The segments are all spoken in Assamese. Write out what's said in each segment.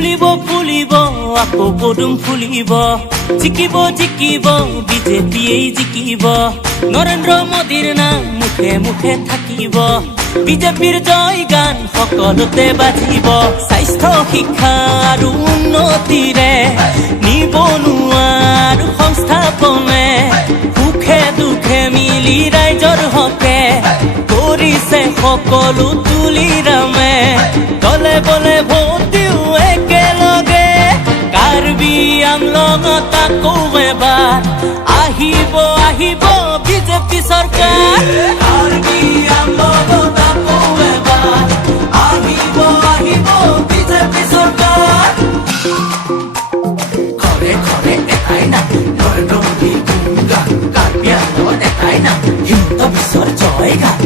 ফুলিব ফুলিব আকৌ পদুম ফুলিব, জিকিব জিকিব বিজেপিয়েই জিকিব, নৰেন্দ্ৰ মোদীৰ নাম মুখে মুখে থাকিব, বিজেপিৰ জয় গান সকলোতে বাজিব। স্বাস্থ্য শিক্ষা আৰু উন্নতিৰে নিবনুৱা আৰু সংস্থাপনে সুখে দুখে মিলি ৰাইজৰ হকে কৰিছে সকলো তুলিৰামে। দলে বলে ভোট দিওঁ একেলগে, কাৰ্বি আংলঙত আকৌ এবাৰ আহিব আহিব বিজেপি চৰকাৰ। কাৰ্বি আংলঙত আকৌ এবাৰ আহিব আহিব বিজেপি চৰকাৰ। ঘৰে ঘৰে এটাই নাম নৰেন্দ্ৰ মোদী গুণগান, কাৰ্বি আংলঙত এটাই নাম হিমন্ত বিশ্বৰ জয় গান।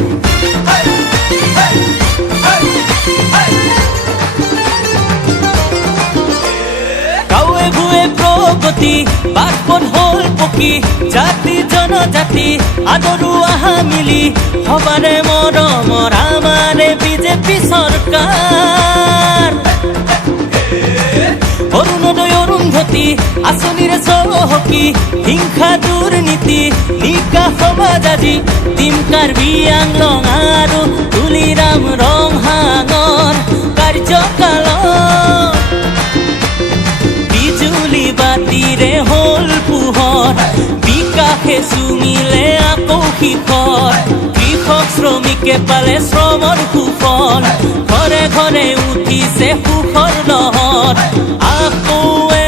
গাঁৱে ভূঞে প্ৰগতি, বাটপথ হ'ল পকী, জাতি জনজাতি আদৰো আহা মিলি, সবাৰে মৰমৰ আমাৰে বিজেপি চৰকাৰ। অৰুণোদয় অৰুন্ধতী আঁচনিৰে চহকী, হিংসা দুৰ্নীতি নিকা সমাজ আজি দিম কাৰ্বি আংলং আৰু তুলিৰাম ৰংহাঙৰ কাৰ্যকালত। বিজুলী বাতিৰে হ'ল পোহৰ, বিকাশে চুমিলে আকৌ শিখৰ, কৃষক শ্ৰমিকে পালে শ্ৰমৰ সুফল, ঘৰে ঘৰে উঠিছে সুখৰ লহৰ, আকৌ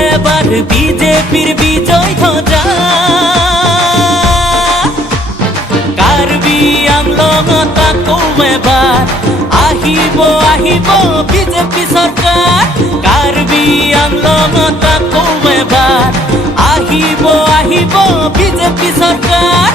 এবাৰ বিজেপিৰ বিজয় ধ্বজা। কাৰ্বি আংলঙত আকৌ এবাৰ আহিব আহিব বিজেপি চৰকাৰ। কাৰ্বি আংলঙত আকৌ এবাৰ আহিব আহিব বিজেপি চৰকাৰ।